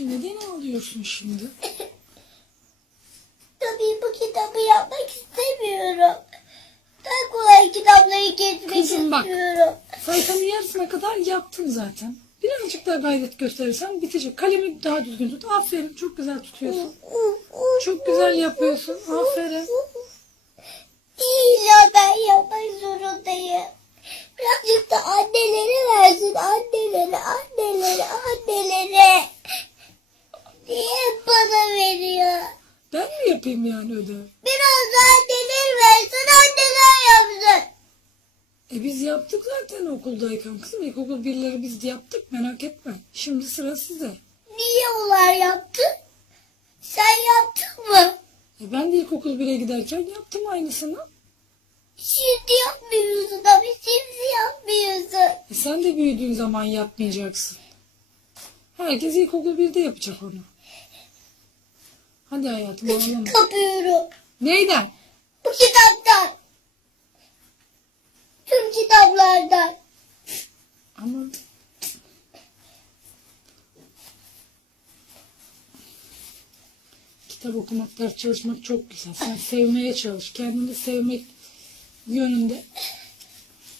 neden ağlıyorsun şimdi? Tabii bu kitabı yapmak istemiyorum. Ben kolay kitapları geçmek Kızım bak. istiyorum. Sayfanın yarısına kadar yaptın zaten. Birazcık daha gayret gösterirsen bitecek. Kalemi daha düzgün tut. Aferin. Çok güzel tutuyorsun. Çok güzel yapıyorsun. Aferin. İlla ben yapmak zorundayım. Birazcık da annelere versin. Annelere, annelere, annelere. Niye hep bana veriyor? Ben mi yapayım yani ödev? Biraz da anneler versin, anneler yapsın. E biz yaptık zaten okuldayken kızım. İlkokul birleri biz de yaptık merak etme. Şimdi sıra sizde. Niye onlar yaptı? Sen yaptın mı? E ben de ilkokul 1'e giderken yaptım aynısını. Şimdi yapmıyorsun abi, şimdi yapmıyorsun. E sen de büyüdüğün zaman yapmayacaksın. Herkes ilkokul 1'de yapacak onu. Hadi hayatım ağlama. Kapıyorum. Neyden? Bu kitaptan. Tüm kitaplardan. Ama kitap okumak, ders çalışmak çok güzel. Sen sevmeye çalış. Kendini sevmek yönünde.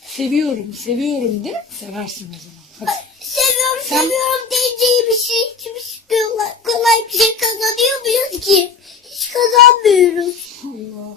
Seviyorum, seviyorum de seversin o zaman. Hadi. Seviyorum, Sen... seviyorum diyeceği bir şey hiçbir şey 哦